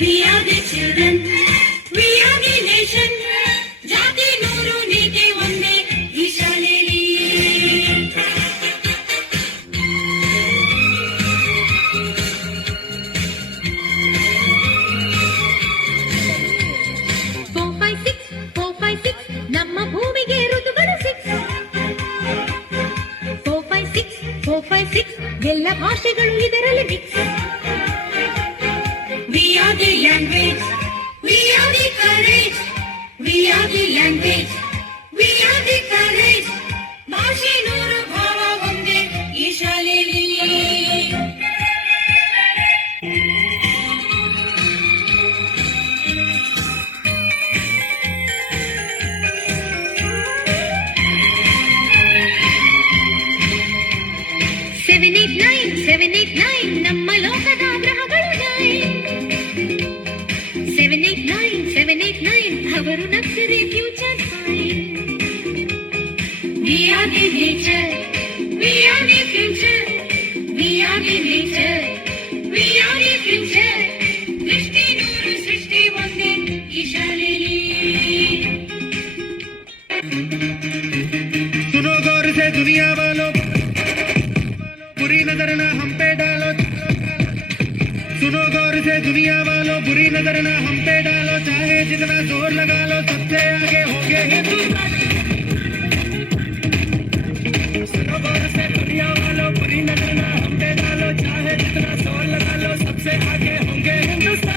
We are the children, we are the nation. ಜಾತಿ ನೂರು ನೀತಿ ಒಂದೇ ಈ ಶಾಲೆಯಲ್ಲಿ. 4, 5, 6 ನಮ್ಮ ಭೂಮಿಗೆ ಋತುಗಳು 6. 4, 5, 6 ಎಲ್ಲ ಭಾಷೆಗಳು ಇದರಲ್ಲಿ mix. We are the language, we are the courage. We are the language, we are the courage. ಭಾಷೆ ನೂರು ಭಾವ ಒಂದೇ ಈ ಶಾಲೆಯಲ್ಲಿ. Seven, eight, nine ನಮ್ಮ ಲೋಕದ ಗ್ರಹಗಳು 9. 7, 8, 9 ಅವರು ನಕ್ಷರೆ future fine. We are the nature, we are the future. We are the nature, we are the future. ದೃಷ್ಟಿ ನೂರು ಸೃಷ್ಟಿ ಒಂದೇ ಈ ಶಾಲೆಯಲ್ಲಿ. सुनो गौर से दुनिया वालों, बुरी नजर ना हम पे डालो. सुनो गौर से दुनिया वालों, बुरी नजर ना हम पे डालो. चाहे जितना जोर लगा लो, सबसे आगे होंगे हिंदुस्तान. सुनो गौर से दुनिया वालों, बुरी नजर ना हम पे डालो. चाहे जितना जोर लगा लो, सबसे आगे होंगे हिंदुस्तान.